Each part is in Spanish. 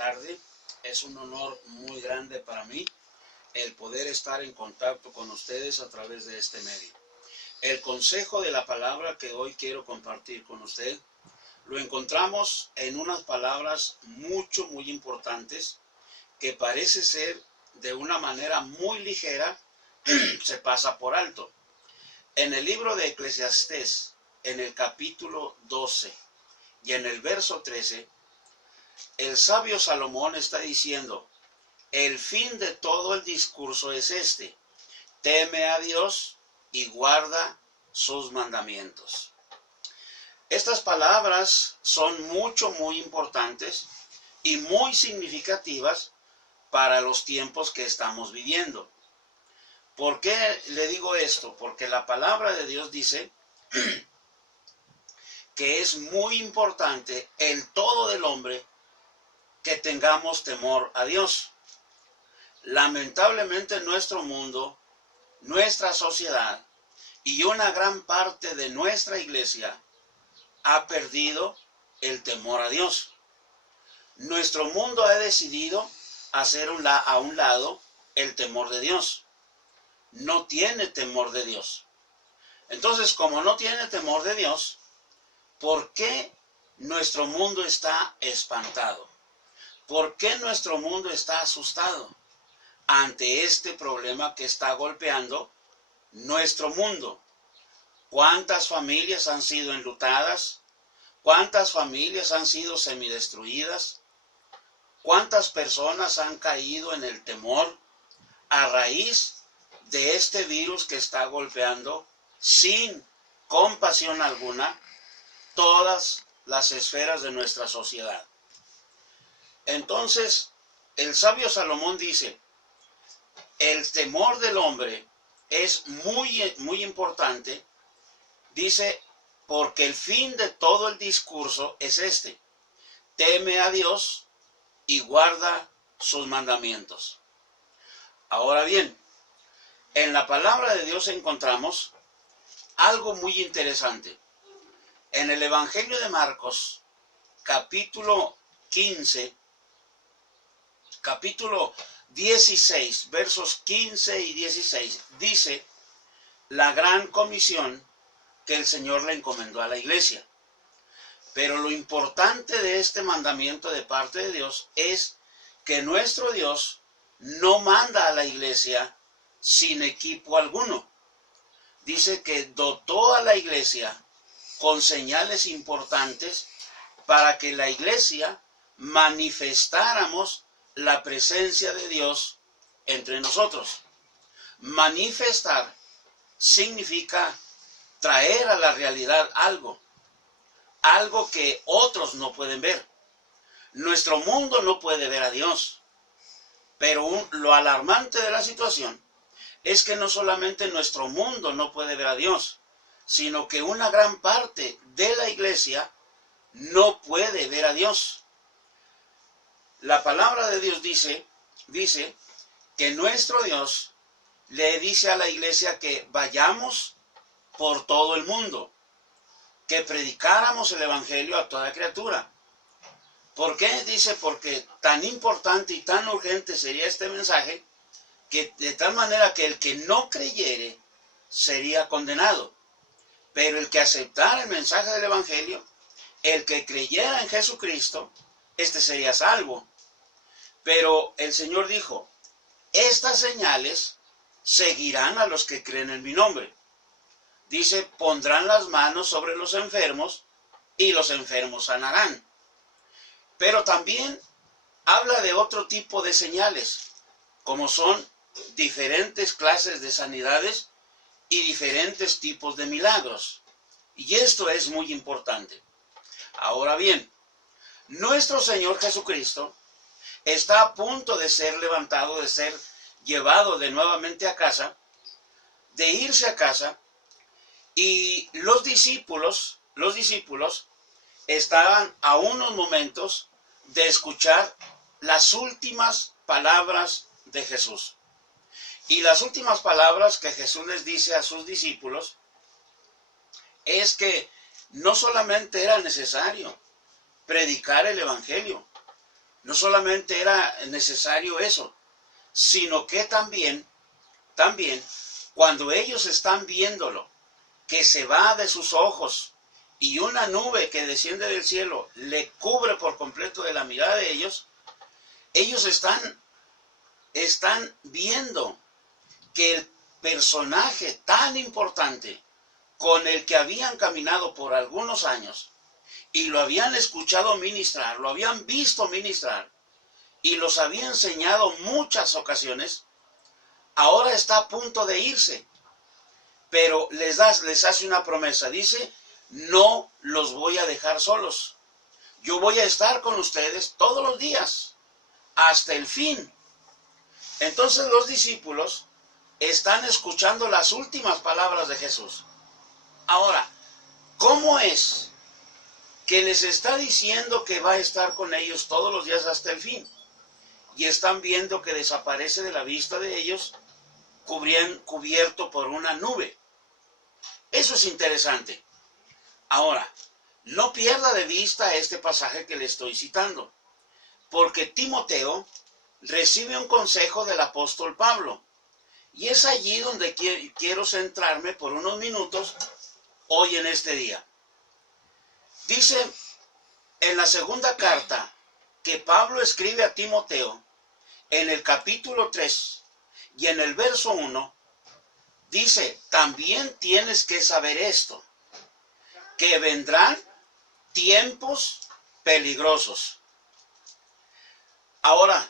tarde. Es un honor muy grande para mí el poder estar en contacto con ustedes a través de este medio. El consejo de la palabra que hoy quiero compartir con usted lo encontramos en unas palabras muy importantes que parece ser de una manera muy ligera se pasa por alto. En el libro de Eclesiastés, en el capítulo 12 y en el verso 13, el sabio Salomón está diciendo: el fin de todo el discurso es este: teme a Dios y guarda sus mandamientos. Estas palabras son muy importantes y muy significativas para los tiempos que estamos viviendo. ¿Por qué le digo esto? Porque la palabra de Dios dice que es muy importante el todo del hombre que tengamos temor a Dios. Lamentablemente nuestro mundo, nuestra sociedad y una gran parte de nuestra iglesia ha perdido el temor a Dios. Nuestro mundo ha decidido hacer a un lado el temor de Dios. No tiene temor de Dios. Entonces, como no tiene temor de Dios, ¿por qué nuestro mundo está espantado? ¿Por qué nuestro mundo está asustado ante este problema que está golpeando nuestro mundo? ¿Cuántas familias han sido enlutadas? ¿Cuántas familias han sido semidestruidas? ¿Cuántas personas han caído en el temor a raíz de este virus que está golpeando sin compasión alguna todas las esferas de nuestra sociedad? Entonces, el sabio Salomón dice: el temor del hombre es muy importante. Dice, porque el fin de todo el discurso es este: teme a Dios y guarda sus mandamientos. Ahora bien, en la palabra de Dios encontramos algo muy interesante. En el Evangelio de Marcos, capítulo 15, capítulo 16, versos 15 y 16, dice la gran comisión que el Señor le encomendó a la iglesia. Pero lo importante de este mandamiento de parte de Dios es que nuestro Dios no manda a la iglesia sin equipo alguno. Dice que dotó a la iglesia con señales importantes para que la iglesia manifestáramos la presencia de Dios entre nosotros. Manifestar significa traer a la realidad algo que otros no pueden ver. Nuestro mundo no puede ver a Dios, pero lo alarmante de la situación es que no solamente nuestro mundo no puede ver a Dios, sino que una gran parte de la iglesia no puede ver a Dios. La palabra de Dios dice que nuestro Dios le dice a la iglesia que vayamos por todo el mundo, que predicáramos el evangelio a toda criatura. ¿Por qué? Dice, porque tan importante y tan urgente sería este mensaje, que de tal manera que el que no creyere sería condenado. Pero el que aceptara el mensaje del evangelio, el que creyera en Jesucristo, este sería salvo. Pero el Señor dijo: estas señales seguirán a los que creen en mi nombre. Dice, pondrán las manos sobre los enfermos y los enfermos sanarán. Pero también habla de otro tipo de señales, como son diferentes clases de sanidades y diferentes tipos de milagros. Y esto es muy importante. Ahora bien, nuestro Señor Jesucristo está a punto de ser levantado, de ser llevado de nuevamente a casa, de irse a casa, y los discípulos estaban a unos momentos de escuchar las últimas palabras de Jesús. Y las últimas palabras que Jesús les dice a sus discípulos es que no solamente era necesario predicar el evangelio, No solamente era necesario eso, sino que también, cuando ellos están viéndolo, que se va de sus ojos y una nube que desciende del cielo le cubre por completo de la mirada de ellos, ellos están viendo que el personaje tan importante con el que habían caminado por algunos años y lo habían escuchado ministrar, lo habían visto ministrar y los había enseñado muchas ocasiones, ahora está a punto de irse. Pero les hace una promesa, dice, no los voy a dejar solos. Yo voy a estar con ustedes todos los días, hasta el fin. Entonces los discípulos están escuchando las últimas palabras de Jesús. Ahora, ¿cómo es que les está diciendo que va a estar con ellos todos los días hasta el fin? Y están viendo que desaparece de la vista de ellos, cubierto por una nube. Eso es interesante. Ahora, no pierda de vista este pasaje que le estoy citando, porque Timoteo recibe un consejo del apóstol Pablo, y es allí donde quiero centrarme por unos minutos hoy en este día. Dice en la segunda carta que Pablo escribe a Timoteo, en el capítulo 3 y en el verso 1, dice, también tienes que saber esto, que vendrán tiempos peligrosos. Ahora,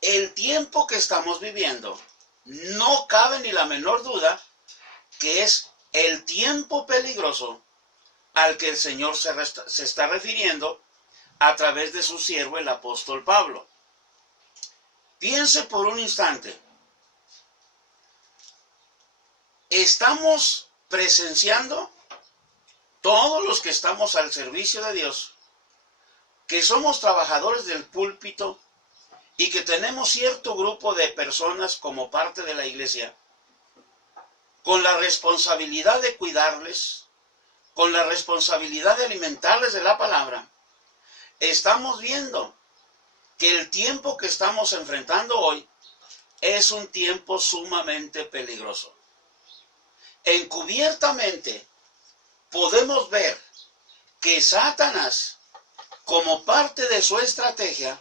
el tiempo que estamos viviendo, no cabe ni la menor duda que es el tiempo peligroso al que el Señor se está refiriendo a través de su siervo, el apóstol Pablo. Piense por un instante. Estamos presenciando, todos los que estamos al servicio de Dios, que somos trabajadores del púlpito y que tenemos cierto grupo de personas como parte de la iglesia, con la responsabilidad de cuidarles, con la responsabilidad de alimentarles de la palabra, estamos viendo que el tiempo que estamos enfrentando hoy es un tiempo sumamente peligroso. Encubiertamente podemos ver que Satanás, como parte de su estrategia,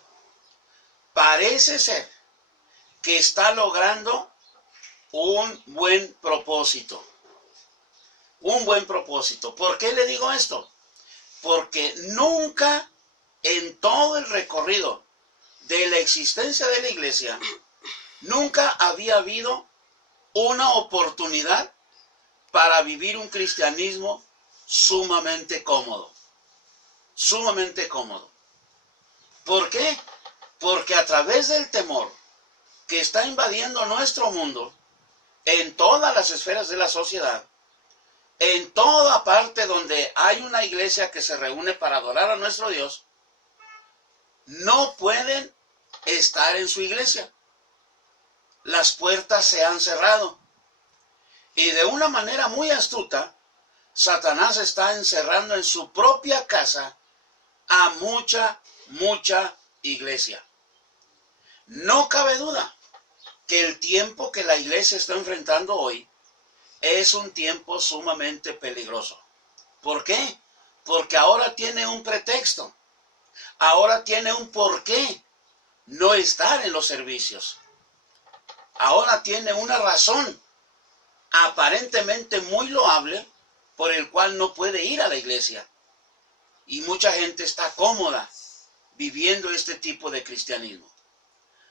parece ser que está logrando un buen propósito. Un buen propósito. ¿Por qué le digo esto? Porque nunca en todo el recorrido de la existencia de la iglesia, nunca había habido una oportunidad para vivir un cristianismo sumamente cómodo. Sumamente cómodo. ¿Por qué? Porque a través del temor que está invadiendo nuestro mundo, en todas las esferas de la sociedad, en toda parte donde hay una iglesia que se reúne para adorar a nuestro Dios, no pueden estar en su iglesia. Las puertas se han cerrado. Y de una manera muy astuta, Satanás está encerrando en su propia casa a mucha iglesia. No cabe duda que el tiempo que la iglesia está enfrentando hoy es un tiempo sumamente peligroso. ¿Por qué? Porque ahora tiene un pretexto. Ahora tiene un porqué no estar en los servicios. Ahora tiene una razón aparentemente muy loable por el cual no puede ir a la iglesia. Y mucha gente está cómoda viviendo este tipo de cristianismo.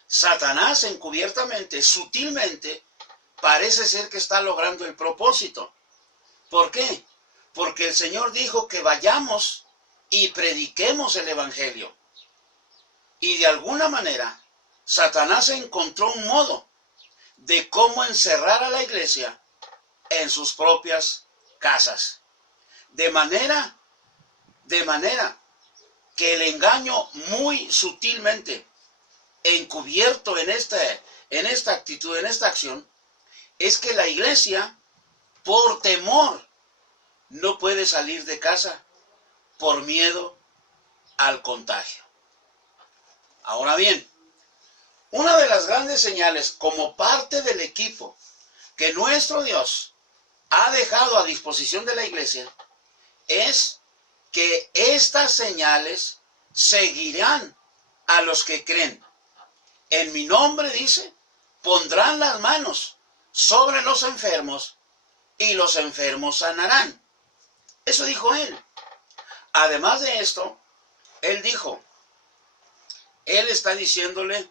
Satanás encubiertamente, sutilmente, parece ser que está logrando el propósito. ¿Por qué? Porque el Señor dijo que vayamos y prediquemos el evangelio. Y de alguna manera, Satanás encontró un modo de cómo encerrar a la iglesia en sus propias casas. De manera que el engaño muy sutilmente encubierto en esta actitud, en esta acción, es que la iglesia, por temor, no puede salir de casa por miedo al contagio. Ahora bien, una de las grandes señales como parte del equipo que nuestro Dios ha dejado a disposición de la iglesia es que estas señales seguirán a los que creen. En mi nombre, dice, pondrán las manos sobre los enfermos y los enfermos sanarán. Eso dijo él. Además de esto, él dijo, él está diciéndole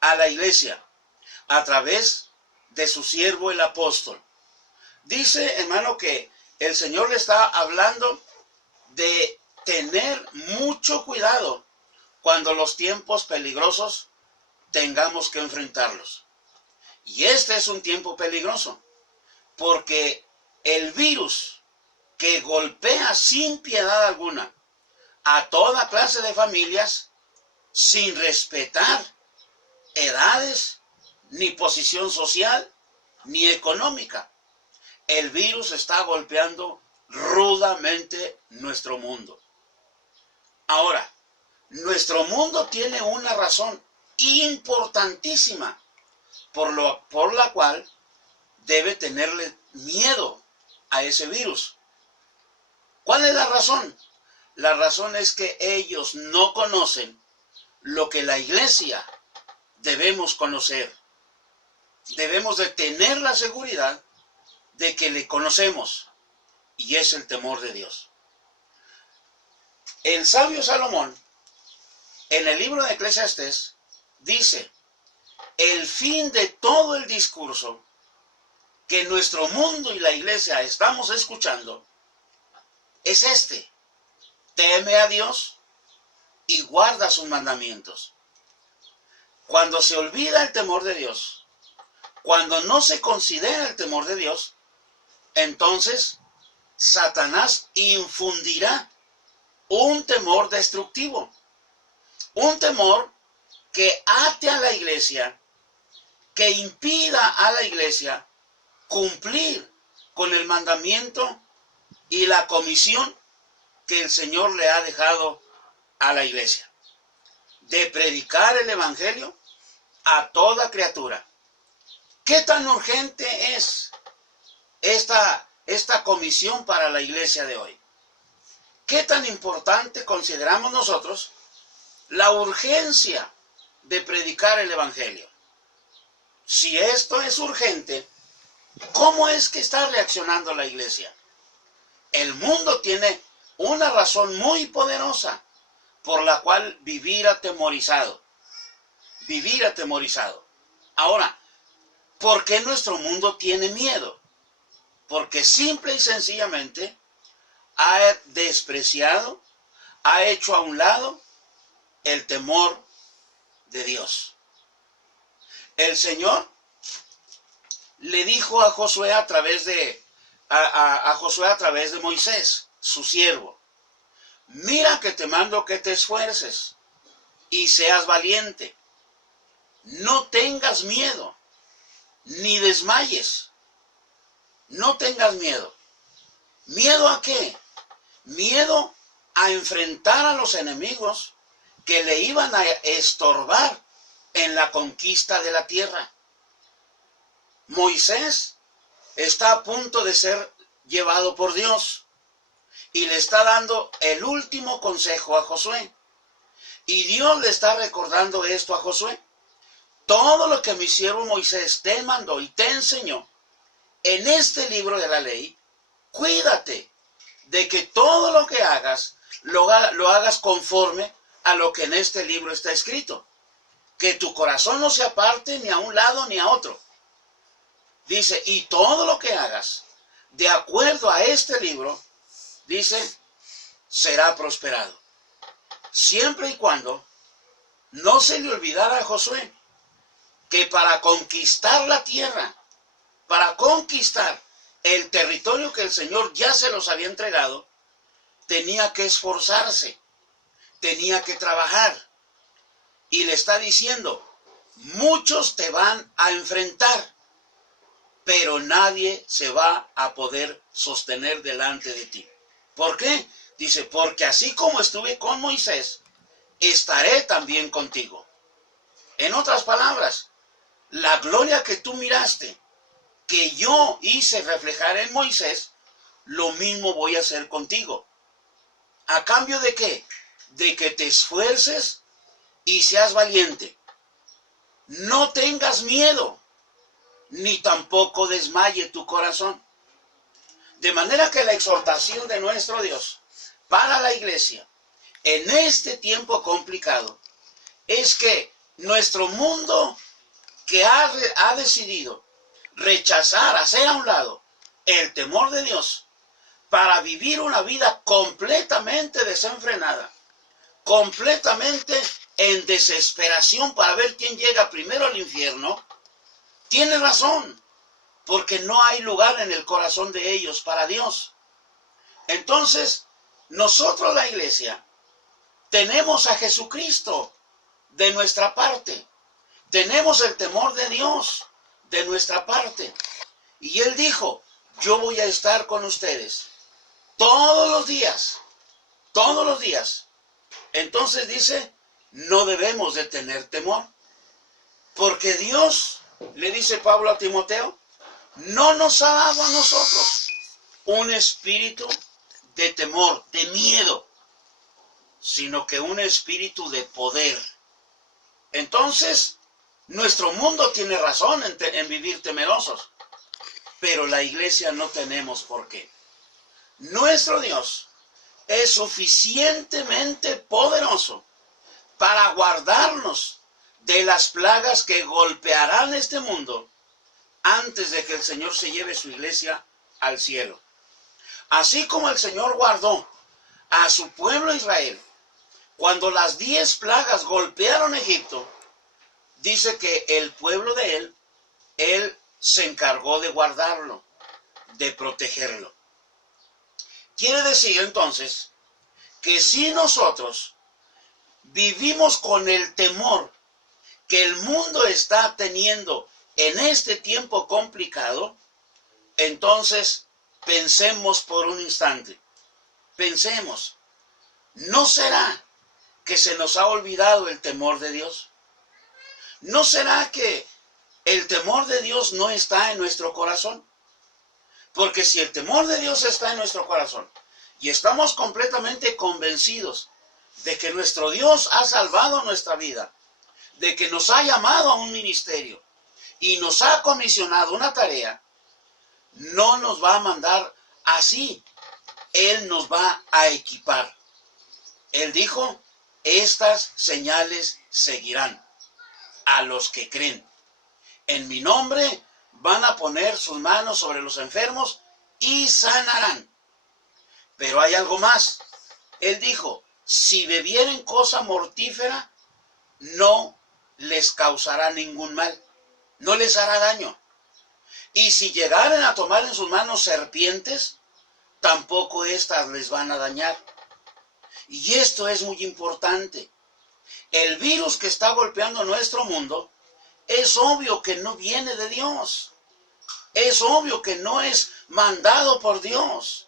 a la iglesia a través de su siervo el apóstol. Dice, hermano, que el Señor le está hablando de tener mucho cuidado cuando los tiempos peligrosos tengamos que enfrentarlos. Y este es un tiempo peligroso, porque el virus que golpea sin piedad alguna a toda clase de familias, sin respetar edades, ni posición social, ni económica. El virus está golpeando rudamente nuestro mundo. Ahora, nuestro mundo tiene una razón importantísima por la cual debe tenerle miedo a ese virus. ¿Cuál es la razón? La razón es que ellos no conocen lo que la iglesia debemos conocer. Debemos de tener la seguridad de que le conocemos, y es el temor de Dios. El sabio Salomón, en el libro de Eclesiastés, dice, el fin de todo el discurso que nuestro mundo y la iglesia estamos escuchando es este: teme a Dios y guarda sus mandamientos. Cuando se olvida el temor de Dios, cuando no se considera el temor de Dios, entonces Satanás infundirá un temor destructivo, un temor que ate a la iglesia, que impida a la iglesia cumplir con el mandamiento y la comisión que el Señor le ha dejado a la iglesia, de predicar el evangelio a toda criatura. ¿Qué tan urgente es esta comisión para la iglesia de hoy? ¿Qué tan importante consideramos nosotros la urgencia de predicar el evangelio? Si esto es urgente, ¿cómo es que está reaccionando la iglesia? El mundo tiene una razón muy poderosa por la cual vivir atemorizado. Vivir atemorizado. Ahora, ¿por qué nuestro mundo tiene miedo? Porque simple y sencillamente ha despreciado, ha hecho a un lado el temor de Dios. El Señor le dijo a Josué a través de Moisés, su siervo: mira que te mando que te esfuerces y seas valiente. No tengas miedo, ni desmayes. No tengas miedo. ¿Miedo a qué? Miedo a enfrentar a los enemigos que le iban a estorbar en la conquista de la tierra. Moisés está a punto de ser llevado por Dios y le está dando el último consejo a Josué. Y Dios le está recordando esto a Josué: todo lo que mi siervo Moisés te mandó y te enseñó en este libro de la ley, cuídate de que todo lo que hagas lo hagas conforme a lo que en este libro está escrito. Que tu corazón no se aparte ni a un lado ni a otro. Dice, y todo lo que hagas de acuerdo a este libro, dice, será prosperado. Siempre y cuando no se le olvidara a Josué que para conquistar la tierra, para conquistar el territorio que el Señor ya se los había entregado, tenía que esforzarse, tenía que trabajar. Y le está diciendo, muchos te van a enfrentar, pero nadie se va a poder sostener delante de ti. ¿Por qué? Dice, porque así como estuve con Moisés estaré también contigo. En otras palabras, la gloria que tú miraste, que yo hice reflejar en Moisés, lo mismo voy a hacer contigo. ¿A cambio de qué? De que te esfuerces y seas valiente. No tengas miedo, ni tampoco desmaye tu corazón. De manera que la exhortación de nuestro Dios para la iglesia en este tiempo complicado es que nuestro mundo que ha decidido rechazar, hacer a un lado el temor de Dios para vivir una vida completamente desenfrenada, completamente en desesperación para ver quién llega primero al infierno, tiene razón, porque no hay lugar en el corazón de ellos para Dios. Entonces, nosotros la iglesia tenemos a Jesucristo de nuestra parte, tenemos el temor de Dios de nuestra parte, y Él dijo, yo voy a estar con ustedes todos los días, todos los días. Entonces dice, no debemos de tener temor, porque Dios, le dice Pablo a Timoteo, no nos ha dado a nosotros un espíritu de temor, de miedo, sino que un espíritu de poder. Entonces, nuestro mundo tiene razón en vivir temerosos, pero la iglesia no tenemos por qué. Nuestro Dios es suficientemente poderoso para guardarnos de las plagas que golpearán este mundo antes de que el Señor se lleve su iglesia al cielo. Así como el Señor guardó a su pueblo Israel cuando las 10 plagas golpearon Egipto, dice que el pueblo de Él se encargó de guardarlo, de protegerlo. Quiere decir entonces que si nosotros vivimos con el temor que el mundo está teniendo en este tiempo complicado, entonces pensemos por un instante. Pensemos, ¿no será que se nos ha olvidado el temor de Dios? ¿No será que el temor de Dios no está en nuestro corazón? Porque si el temor de Dios está en nuestro corazón y estamos completamente convencidos de que nuestro Dios ha salvado nuestra vida, de que nos ha llamado a un ministerio y nos ha comisionado una tarea, no nos va a mandar así. Él nos va a equipar. Él dijo, estas señales seguirán a los que creen. En mi nombre van a poner sus manos sobre los enfermos y sanarán. Pero hay algo más. Él dijo, si bebieren cosa mortífera, no les causará ningún mal, no les hará daño. Y si llegaren a tomar en sus manos serpientes, tampoco éstas les van a dañar. Y esto es muy importante. El virus que está golpeando nuestro mundo, es obvio que no viene de Dios. Es obvio que no es mandado por Dios.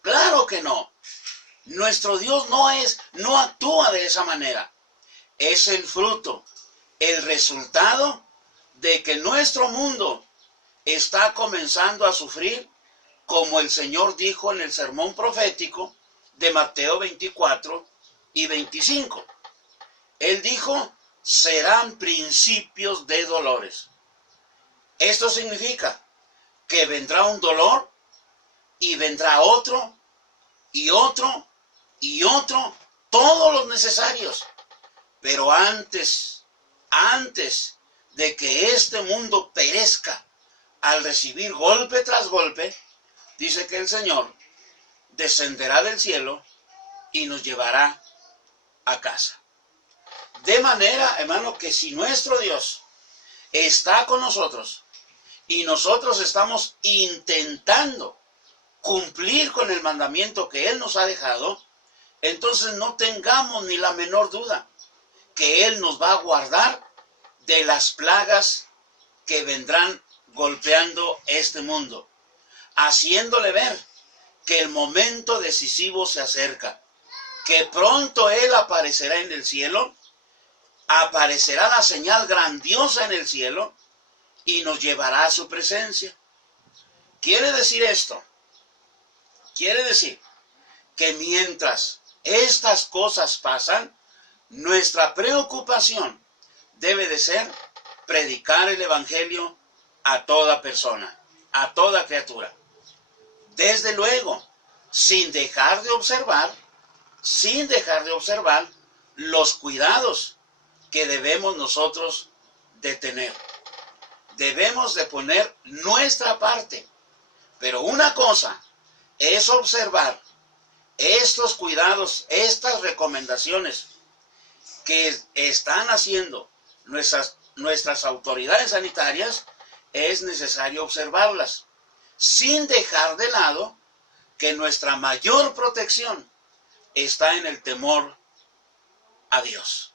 Claro que no. Nuestro Dios no actúa de esa manera. Es el fruto, el resultado de que nuestro mundo está comenzando a sufrir, como el Señor dijo en el sermón profético de Mateo 24 y 25. Él dijo, serán principios de dolores. Esto significa que vendrá un dolor y vendrá otro y otro y otro, todos los necesarios. Pero antes de que este mundo perezca al recibir golpe tras golpe, dice que el Señor descenderá del cielo y nos llevará a casa. De manera, hermano, que si nuestro Dios está con nosotros y nosotros estamos intentando cumplir con el mandamiento que Él nos ha dejado, entonces no tengamos ni la menor duda que Él nos va a guardar de las plagas que vendrán golpeando este mundo, haciéndole ver que el momento decisivo se acerca, que pronto Él aparecerá en el cielo, aparecerá la señal grandiosa en el cielo y nos llevará a su presencia. Quiere decir esto, quiere decir que mientras estas cosas pasan, nuestra preocupación debe de ser predicar el evangelio a toda persona, a toda criatura. Desde luego, sin dejar de observar los cuidados que debemos nosotros de tener. Debemos de poner nuestra parte. Pero una cosa es observar estos cuidados, estas recomendaciones que están haciendo nuestras autoridades sanitarias, es necesario observarlas, sin dejar de lado que nuestra mayor protección está en el temor a Dios.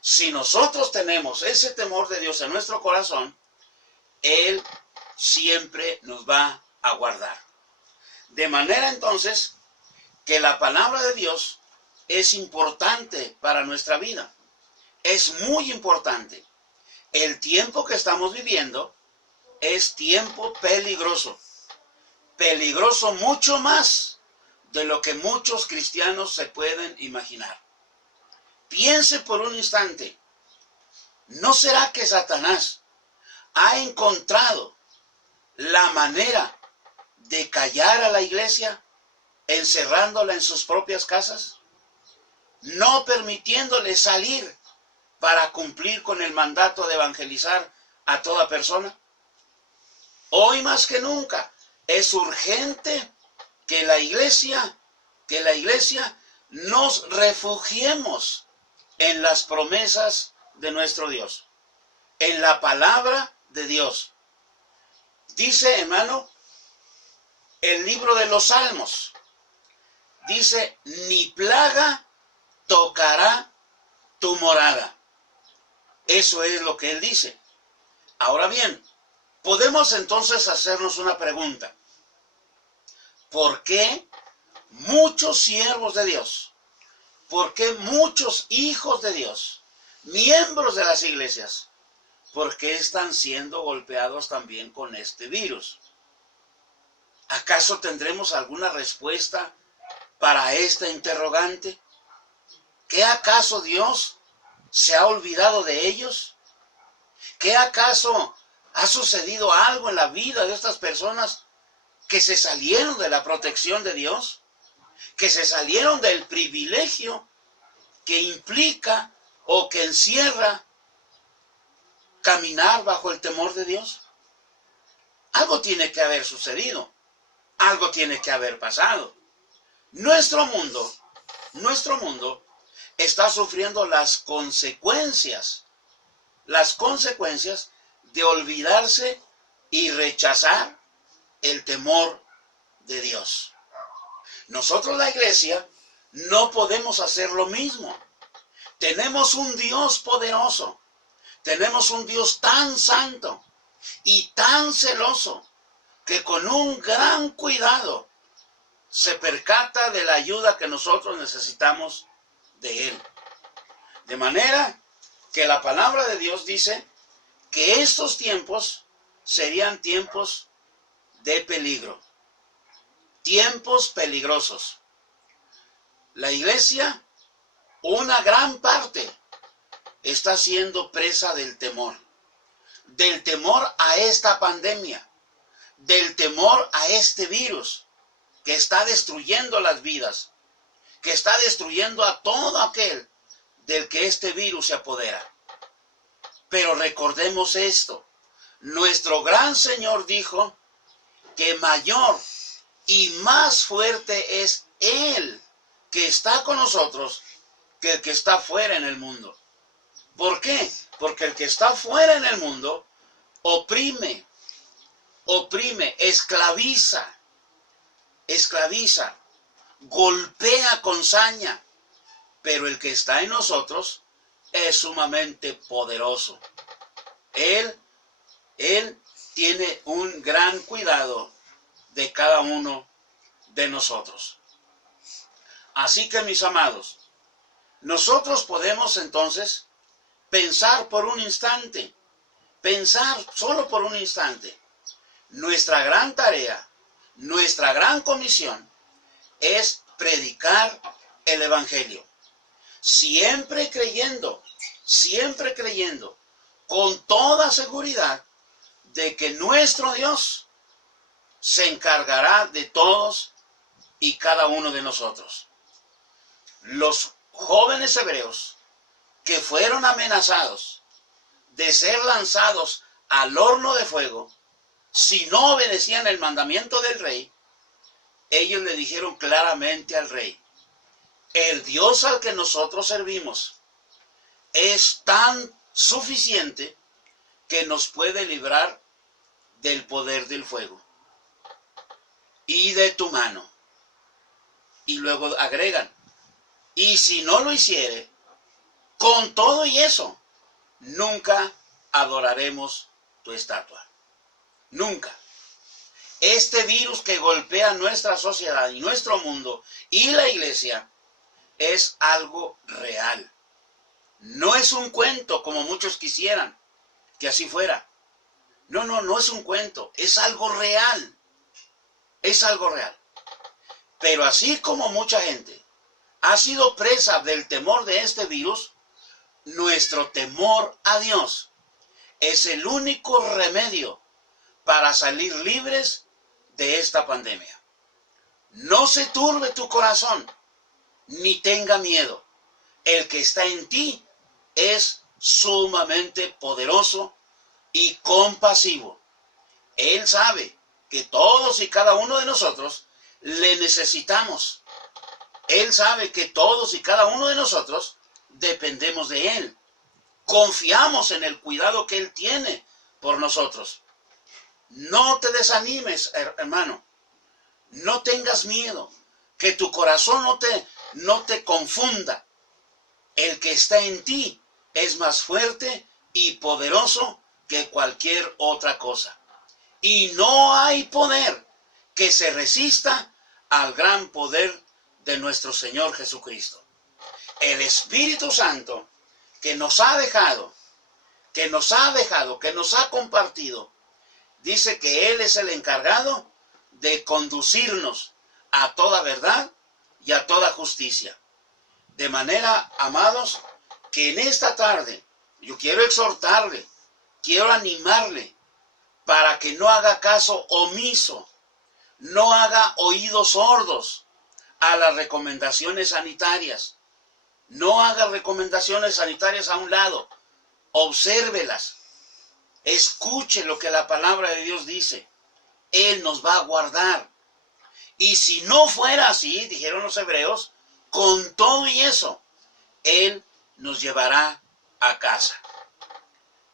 Si nosotros tenemos ese temor de Dios en nuestro corazón, Él siempre nos va a guardar. De manera entonces que la palabra de Dios es importante para nuestra vida. Es muy importante. El tiempo que estamos viviendo es tiempo peligroso. Peligroso mucho más de lo que muchos cristianos se pueden imaginar. Piense por un instante, ¿no será que Satanás ha encontrado la manera de callar a la iglesia, encerrándola en sus propias casas, no permitiéndole salir para cumplir con el mandato de evangelizar a toda persona? Hoy más que nunca es urgente que la iglesia nos refugiemos en las promesas de nuestro Dios, en la palabra de Dios. Dice, hermano, el libro de los Salmos, dice, ni plaga tocará tu morada. Eso es lo que él dice. Ahora bien, podemos entonces hacernos una pregunta. ¿Por qué muchos siervos de Dios, por qué muchos hijos de Dios, miembros de las iglesias, por qué están siendo golpeados también con este virus? ¿Acaso tendremos alguna respuesta para esta interrogante? ¿Qué acaso Dios se ha olvidado de ellos? ¿Qué acaso ha sucedido algo en la vida de estas personas que se salieron de la protección de Dios? ¿Que se salieron del privilegio que implica o que encierra caminar bajo el temor de Dios? Algo tiene que haber sucedido. Algo tiene que haber pasado. Nuestro mundo está sufriendo las consecuencias de olvidarse y rechazar el temor de Dios. Nosotros, la iglesia, no podemos hacer lo mismo. Tenemos un Dios poderoso, tenemos un Dios tan santo y tan celoso que con un gran cuidado se percata de la ayuda que nosotros necesitamos de Él. De manera que la palabra de Dios dice que estos tiempos serían tiempos de peligro, tiempos peligrosos. La iglesia, una gran parte, está siendo presa del temor a esta pandemia, del temor a este virus que está destruyendo las vidas, que está destruyendo a todo aquel del que este virus se apodera. Pero recordemos esto, nuestro gran Señor dijo que mayor y más fuerte es Él que está con nosotros que el que está fuera en el mundo. ¿Por qué? Porque el que está fuera en el mundo oprime, esclaviza, golpea con saña, pero el que está en nosotros es sumamente poderoso. Él tiene un gran cuidado de cada uno de nosotros. Así que, mis amados, nosotros podemos entonces pensar por un instante, pensar solo por un instante. Nuestra gran tarea, nuestra gran comisión es predicar el Evangelio. Siempre creyendo, con toda seguridad de que nuestro Dios se encargará de todos y cada uno de nosotros. Los jóvenes hebreos que fueron amenazados de ser lanzados al horno de fuego, si no obedecían el mandamiento del rey, ellos le dijeron claramente al rey: el Dios al que nosotros servimos es tan suficiente que nos puede librar del poder del fuego y de tu mano. Y luego agregan: y si no lo hiciere, con todo y eso, nunca adoraremos tu estatua. Nunca. Este virus que golpea nuestra sociedad y nuestro mundo y la iglesia es algo real. No es un cuento como muchos quisieran que así fuera. No es un cuento, es algo real. Es algo real. Pero así como mucha gente ha sido presa del temor de este virus, nuestro temor a Dios es el único remedio para salir libres de esta pandemia. No se turbe tu corazón, ni tenga miedo. El que está en ti es sumamente poderoso y compasivo. Él sabe que todos y cada uno de nosotros le necesitamos. Él sabe que todos y cada uno de nosotros dependemos de Él. Confiamos en el cuidado que Él tiene por nosotros. No te desanimes, hermano. No tengas miedo. Que tu corazón no te confunda. El que está en ti es más fuerte y poderoso que cualquier otra cosa. Y no hay poder que se resista al gran poder de nuestro Señor Jesucristo. El Espíritu Santo que nos ha dejado, que nos ha compartido, dice que Él es el encargado de conducirnos a toda verdad y a toda justicia. De manera, amados, que en esta tarde yo quiero exhortarle, quiero animarle para que no haga caso omiso, no haga oídos sordos a las recomendaciones sanitarias. No haga recomendaciones sanitarias a un lado. Obsérvelas. Escuche lo que la palabra de Dios dice. Él nos va a guardar. Y si no fuera así, dijeron los hebreos, con todo y eso, Él nos llevará a casa.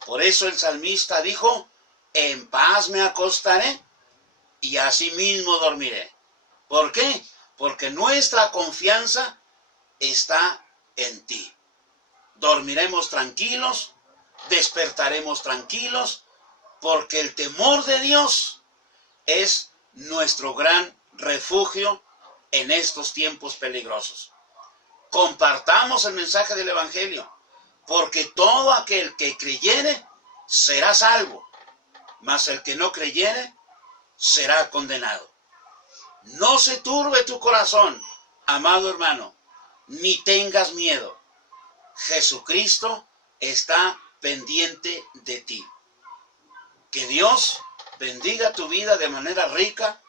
Por eso el salmista dijo: en paz me acostaré y asimismo dormiré. ¿Por qué? Porque nuestra confianza está en ti. Dormiremos tranquilos, despertaremos tranquilos, porque el temor de Dios es nuestro gran refugio en estos tiempos peligrosos. Compartamos el mensaje del Evangelio, porque todo aquel que creyere será salvo, mas el que no creyere será condenado. No se turbe tu corazón, amado hermano, ni tengas miedo. Jesucristo está pendiente de ti. Que Dios bendiga tu vida de manera rica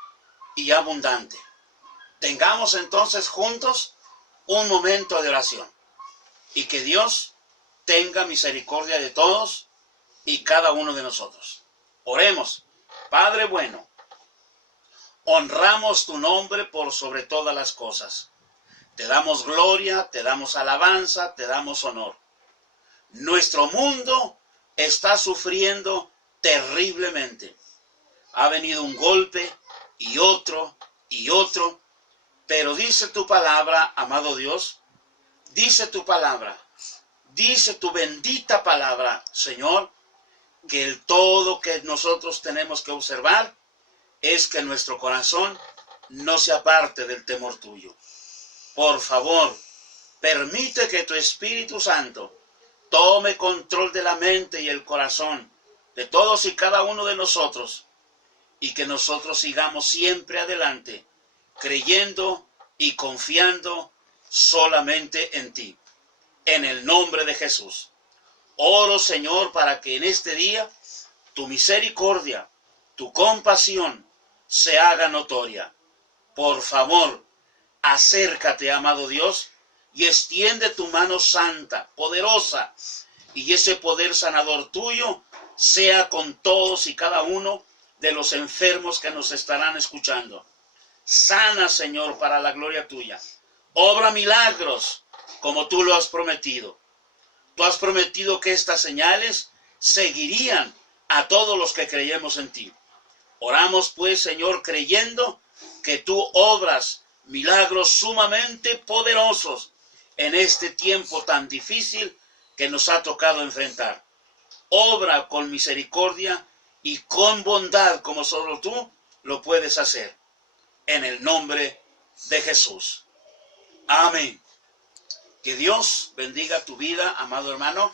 y abundante. Tengamos entonces juntos un momento de oración. Y que Dios tenga misericordia de todos y cada uno de nosotros. Oremos. Padre bueno, honramos tu nombre por sobre todas las cosas. Te damos gloria, te damos alabanza, te damos honor. Nuestro mundo está sufriendo terriblemente. Ha venido un golpe y otro, pero dice tu palabra, amado Dios, dice tu palabra, dice tu bendita palabra, Señor, que el todo que nosotros tenemos que observar es que nuestro corazón no se aparte del temor tuyo. por favor, permite que tu Espíritu Santo tome control de la mente y el corazón de todos y cada uno de nosotros, y que nosotros sigamos siempre adelante, creyendo y confiando solamente en ti. En el nombre de Jesús. Oro, Señor, para que en este día tu misericordia, tu compasión se haga notoria. Por favor, acércate, amado Dios, y extiende tu mano santa, poderosa, y ese poder sanador tuyo sea con todos y cada uno de los enfermos que nos estarán escuchando. Sana, Señor, para la gloria tuya. Obra milagros como tú lo has prometido. Tú has prometido que estas señales seguirían a todos los que creemos en ti. Oramos pues, Señor, creyendo que tú obras milagros sumamente poderosos en este tiempo tan difícil que nos ha tocado enfrentar. Obra con misericordia y con bondad como solo tú lo puedes hacer. En el nombre de Jesús. Amén. Que Dios bendiga tu vida, amado hermano,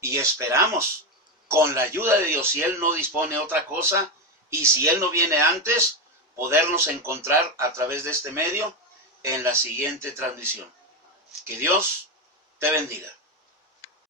y esperamos, con la ayuda de Dios, si Él no dispone otra cosa, y si Él no viene antes, podernos encontrar a través de este medio en la siguiente transmisión. Que Dios te bendiga.